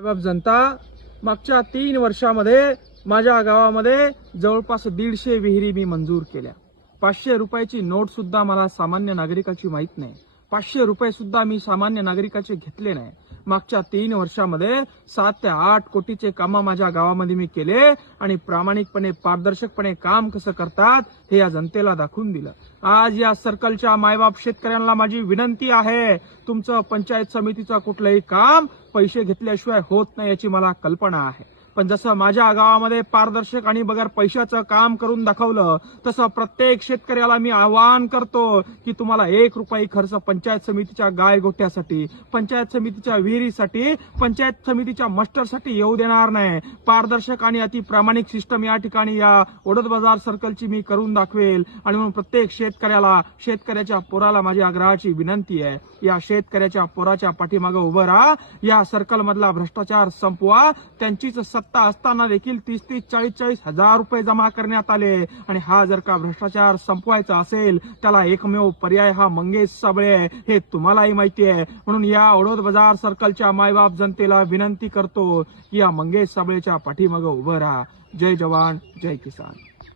मायबाप जनता, मागच्या 3 वर्षामध्ये माझ्या गावामध्ये जवळपास 150 विहिरी मी मंजूर केल्या. 500 रुपयाची नोट सुद्धा मला सामान्य नागरिकाची माहित नाही. 500 रुपये सुद्धा मी सामान्य नागरिकाचे घेतले नाही. मागच्या 3 वर्षामध्ये 7 ते 8 कोटीचे काम माझ्या गावामध्ये मी केले आणि प्रामाणिकपणे पारदर्शकपणे काम कसं करतात हे या जनतेला दाखवून दिलं. आज या सर्कलच्या मायबाप शेतकऱ्यांना माझी विनंती आहे, तुमचं पंचायत समितीचं कुठलंही काम पैसे घेतल्याशिवाय होत नाही याची मला कल्पना आहे. पण जसं माझ्या गावामध्ये पारदर्शक आणि बगैर पैशाचं काम करून दाखवलं, तसं प्रत्येक शेतकऱ्याला मी आवाहन करतो की तुम्हाला 1 रुपया खर्च पंचायत समितीच्या गाय गोठ्यासाठी, पंचायत समितीच्या विहिरीसाठी, पंचायत समितीच्या मस्टरसाठी येऊ देणार नाही. पारदर्शक आणि अति प्रामाणिक सिस्टम या ठिकाणी या ओढत बाजार सर्कलची मी करून दाखवेल. आणि म्हणून प्रत्येक शेतकऱ्याला, शेतकऱ्याच्या पोराला माझी आग्रहाची विनंती आहे, या शेतकऱ्याच्या पोराच्या पाठीमागे उभं राहा. या सर्कल मधला भ्रष्टाचार संपवा. त्यांचीच सत्ता असताना देखील 30-30, 40-40 हजार रुपये जमा करण्यात आले. आणि हा जर का भ्रष्टाचार संपवायचा असेल, त्याला एकमेव पर्याय हा मंगेश साबळे हे तुम्हालाही माहिती आहे. म्हणून या ओढत बाजार सर्कलच्या मायबाप जनतेला विनंती करतो की या मंगेश साबळेच्या पाठीमागे उभं राहा. जय जवान, जय किसान.